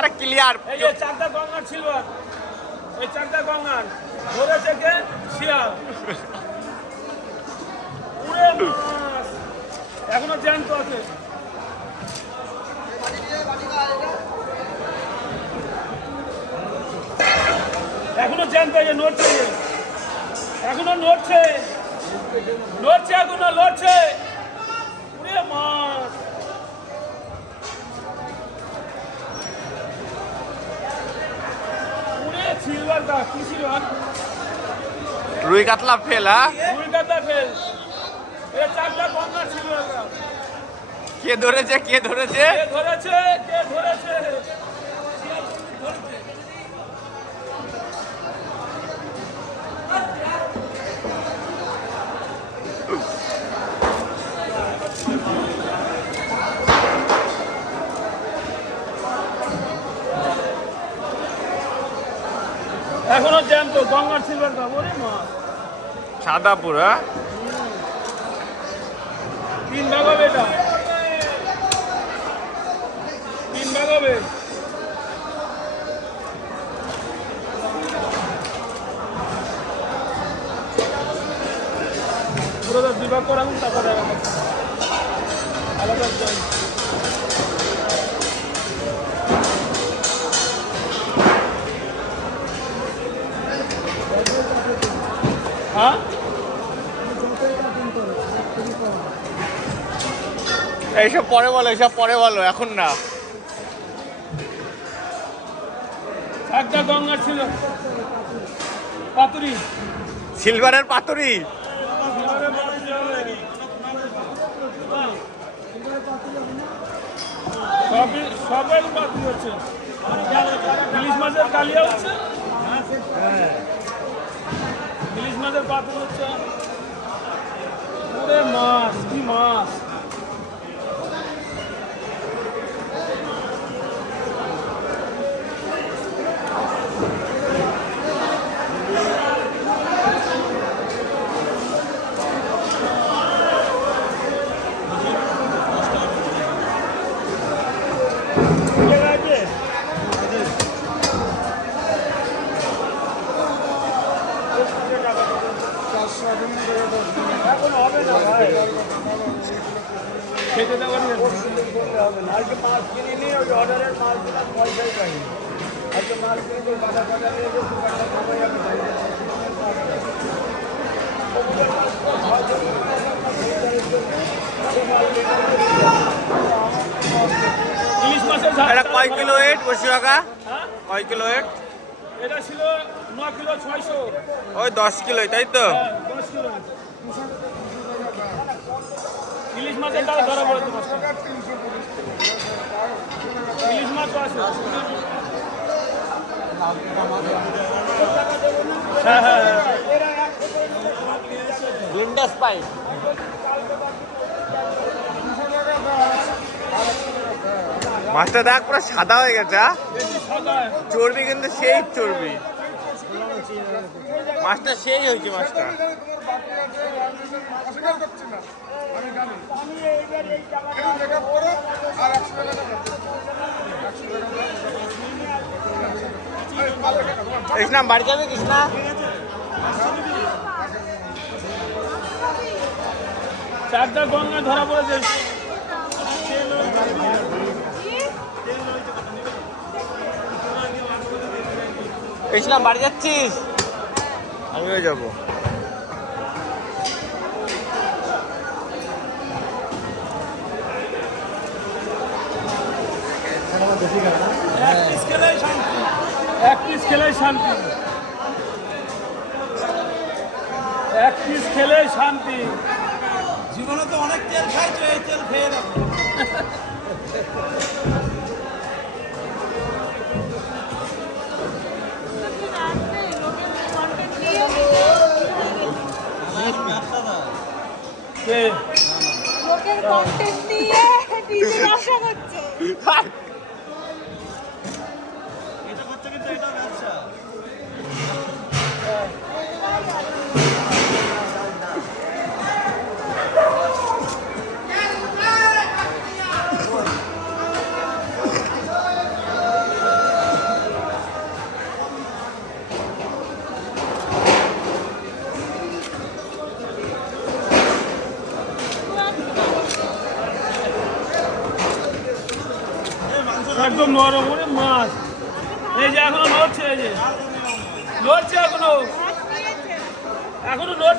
আর clear. এই যে চারটা গঙ্গার সিলভার, এই চারটা গঙ্গার ধরেছে কে? শিয়াল। উড়ে মাছ এখনো জ্যান্ত আছে। এখনো জ্যান্ত, নড়ছে, এখনো নড়ছে, নড়ছে, এখনো লড়ছে। উড়ে মাছ, উড়ে সিলভার দা, কি সিলভার? রুই কাতলা ফেল। রুই কাতলা ফেল। এ চারটা গঙ্গার সিলভার দা। কে ধরেছে, কে ধরেছে? কে ধরেছে, কে ধরেছে? এখনো জ্যান্ত গঙ্গার সিলভার কাপ। ওরে মাছ সাদা পুরা। 3 ভাগ হবে, এটা 3 ভাগ হবে। পুরো 2 ভাগ করা টাকা দেওয়া আলাদা জয়। হ্যাঁ, এইসব পরে বলো, এইসব পরে বলো, এখন না। একটা গঙ্গার ছিল পাতুরি, সিলভারের পাতুরি। সবের পাতুরি হচ্ছে। ইলিশ মাছের কালিয়া হচ্ছে, ইলিশ মাছের পাতুরি হচ্ছে। ওরে মাছ, কি মাছ! এখন হবে না ভাই, খেতে দেওয়ার হবে না। আজকে মাছ কিনিনি, ওই অর্ডারের মাছ দিলাম, পয়সাই পাইনি। আজকে মাছ কিনে তো বাধা বাধা নিয়ে দোকানটা কমে যাবে। ইলিশ মাছের এটা কয় কিলো ওয়েট বসি কাকা? হ্যাঁ, কয় কিলো ওয়েট? এটা ছিল 9 কিলো 600। ওই 10 কিলোই, তাই তো? 10 কিলো ইলিশ মাছের দাম ধরা পড়ে তো। ইলিশ মাছ আছে। হ্যাঁ হ্যাঁ হ্যাঁ, ব্লিন্ডাস পাই। মাছটা দেখ পুরো সাদা হয়ে গেছে। চর্বি কিন্তু সেই চর্বি, মাছটা সেই হয়েছে মাছটা। কৃষ্ণা বাড়ি যাবে? কৃষ্ণা চারটা গঙ্গা ধরা পড়েছে। কৃষ্ণা বাড়ি যাচ্ছিস? আমিও যাবো। এক পিস খেলেই শান্তি, এক পিস খেলেই শান্তি, এক পিস খেলেই শান্তি। জীবনে তো অনেক তেল খাইছো, এই তেল খেয়ে দেখো। লোকের কন্টেন্ট নিয়ে নিজে ব্যবসা করছে। এটা করছে কিন্তু এটা ব্যবসা। একদম নরম করে মাছ এই যে এখনো নড়ছে এই যে নড়ছে এখনো নড়ছে